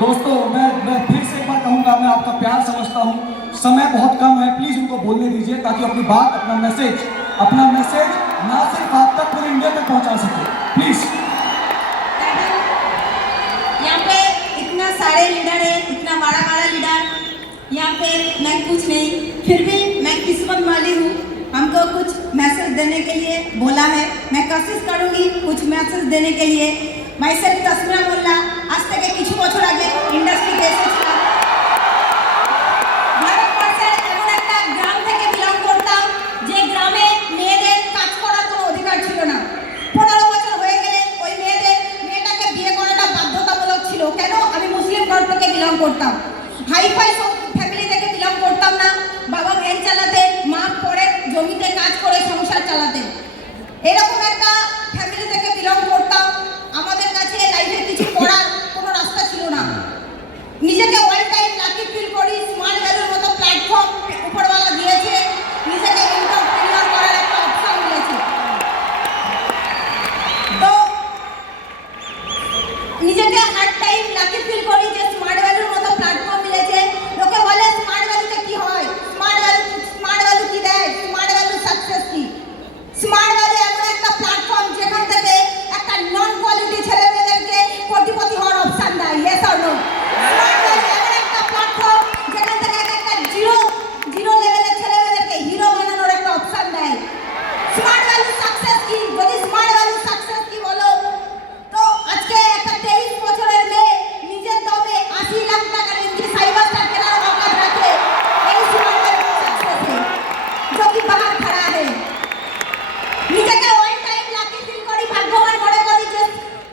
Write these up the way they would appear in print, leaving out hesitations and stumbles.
दोस्तों मैं फिर से एक बार कहूँगा, मैं आपका प्यार समझता हूँ, समय बहुत कम है, प्लीज उनको बोलने दीजिए ताकि अपनी बात, अपना मैसेज ना सिर्फ आप तक, पूरे इंडिया तक पहुँचा सके, प्लीज। यहाँ पे इतना सारे लीडर है, इतना बड़ा लीडर, यहाँ पे मैं कुछ नहीं, फिर भी मैं किस्मत वाली हूँ। हमको कुछ मैसेज देने के लिए बोला है, मैं कोशिश करूँगी कुछ मैसेज देने के लिए। मैं सिर्फ तस्मीरा मोल्ला, आज तक কিছু বছর আগে ইন্ডাস্ট্রিতে এসেছিলাম। ভারতবর্ষের এমন একটা গ্রাম থেকে বিলং করতাম যে গ্রামে মেয়েদের কাজ করার কোনো অধিকার ছিল না। 15 বছর হয়ে গেলে ওই মেয়েটাকে বিয়ে করাটা বাধ্যতামূলক ছিল। কেন? আমি মুসলিম ঘর থেকে বিলং করতাম, হাইফাই ফ্যামিলি থেকে বিলং করতাম না। বাবা ভ্যান চালাতে, মা পরে জমিতে কাজ করে সংসার চালাতে, এরকম একটা ফ্যামিলি থেকে বিলং করতাম। আমাদের কাছে লাইফে কিছু করার কোনো রাস্তা ছিল না। নিজেকে অল টাইম লাকি ফিল করি, স্মার্ট ভ্যালুর মতো প্ল্যাটফর্ম উপরওয়ালা দিয়েছে, নিজেকে এন্টারপ্রেনিউর করার একটা অপশন দিয়েছে। তো নিজেকে হার টাইম লাকি ফিল করি যে স্মার্ট ভ্যালুর মতো প্ল্যাটফর্ম মিলেছে। লোকে বলে স্মার্ট ভ্যালুতে কি হয়, স্মার্ট ভ্যালু কি দেয়, স্মার্ট ভ্যালু সাকসেস কি? স্মার্ট ভ্যালু এমন একটা প্ল্যাটফর্ম যেখান থেকে একটা নন কোয়ালিটি ছেলেমেয়েদেরকে কোটিপতি হওয়ার অপশন দেয়। Yes or no? Smart value এমন একটা প্ল্যাটফর্ম যেখান থেকে একটা জিরো লেভেলের ছেলেমেয়েদেরকে হিরো বানানোর একটা অপশন দেয়। স্মার্ট ভ্যালু সাকসেস কি? যদি স্মার্ট ভ্যালু সাকসেস কি বলো, তো আজকে একটা 23 বছরের মেয়ে নিজের দমে 80 লাখ টাকার ইঞ্চি সাইবার স্টার কেনার অকাত রাখে, এই স্মার্ট ভ্যালু সাকসেস है जो कि बाहर खड़ा है। নিজেকে অল টাইম লাকি ফিল করি, ভাগ্যবান মনে করি যে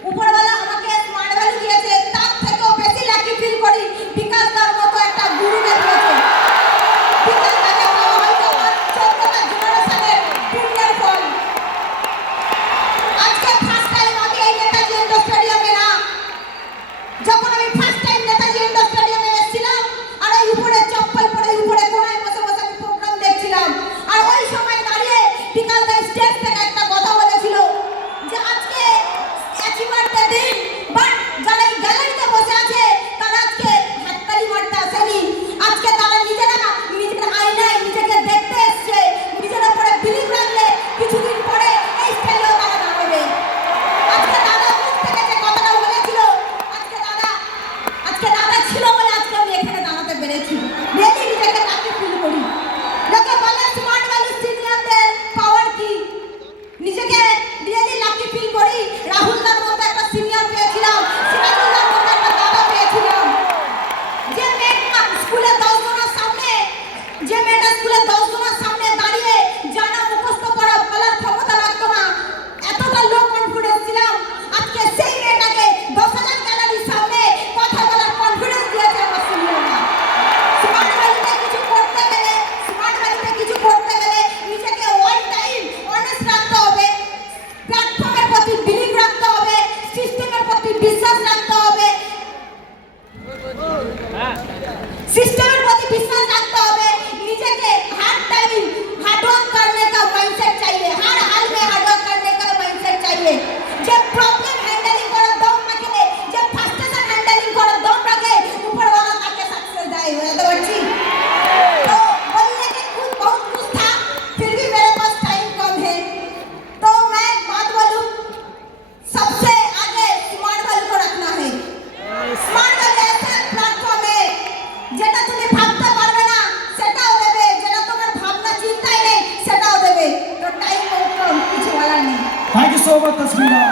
উপরওয়ালা আমাকে স্মার্ট ভ্যালু দিয়েছে। তার থেকেও বেশি লাকি ফিল করি বিকাশদার মতো একটা গুরুকে দিয়েছে। বিকাশ তাকে পাওয়া হয়তো আমার 14টা জেনারেশনের পুণ্যের ফল। আজকে ফার্স্ট টাইম আমি এই নেতাজি ইন্ডোর স্টেডিয়ামে না, যখন আমি ফার্স্ট টাইম নেতাজি ইন্ডোর স্টেডিয়ামে এসেছিলাম, আর এই উপরে চপ্পল পরে উপরে কোনায় বসে বসে আমি প্রোগ্রাম দেখছিলাম, আর ওই সময় দাঁড়িয়ে বিকাশ দা স্টেজ থেকে একটা কথা বলেছিল যে আজকে অ্যাচিভারদের দিন, বাট যারা এই গ্যালারিতে বসে আছে তারা আজকে হাততালি মারতে আসেনি। আজকে তারা নিজের আয়নায় নিজেকে দেখতে এসছে, নিজের উপরে বিলিভ রাখলে কিছুদিন পরে এই স্টাইলেও তারা দাঁড়াবে। আজকে দাদা মুখ থেকে যে কথাটা বলেছিল, আজকে দাদা ছিল বলে আজকে আমি এখানে দাঁড়াতে পেরেছি। রিয়েলি নিজেকে লাকি ফিল করি। লোকে বলে স্মার্ট ভ্যালু সিনিয়রদের পাওয়ার কি, নিজেকে রিয়েলি লাকি ফিল করি। রাহুল দার মতো একটা সিনিয়র পেয়েছিলাম, সিরাজুল্লাহর মতো একটা দাদা পেয়েছিলাম। যে মেয়েটা স্কুলে 10 জনের সামনে দাঁড়িয়ে জানা মুখস্থ করা বলার ক্ষমতা রাখতো না, এতটা লো কনফিডেন্স ছিলাম, আজকে সেই মেয়েটাকে 10,000 গ্যালারির সামনে কথা বলার কনফিডেন্স দিয়েছে আমার সিনিয়ররা। স্মার্ট ভ্যালুতে কিছু করতে গেলে নিজেকে অল টাইম অনেস্ট রাখতে হবে, প্ল্যাটফর্মের প্রতি বিলিভ রাখতে হবে, সিস্টেমের প্রতি বিশ্বাস রাখতে হবে, নিজেকে हर टाइम हार्डवर्क करने का माइंडसेट चाहिए, हर हाल में हार्डवर्क करने का माइंडसेट चाहिए। যে প্রবলেম হ্যান্ডলিং করার দম রাখে, যে ফ্রাস্ট্রেশন হ্যান্ডলিং করার দম রাখে, উপরওয়ালা তাকে सक्सेस দেয়। বুঝতে পারছি? तो बोलने के बहुत कुछ था, फिर भी मेरे पास टाइम कम है, तो मैं एक बात बोलूं, सबसे आगे स्मार्ट वैल्यू को रखना है। स्मार्ट वैल्यू ऐसा प्लेटफॉर्म है যেটা তুমি ভাবতে পারবে না সেটাও দেবে, যেটা তোমার ভাবনা চিন্তাই নেই সেটাও দেবে। তো টাইম কম, কিছু বলার নেই। Thank you so much तस्मीरा।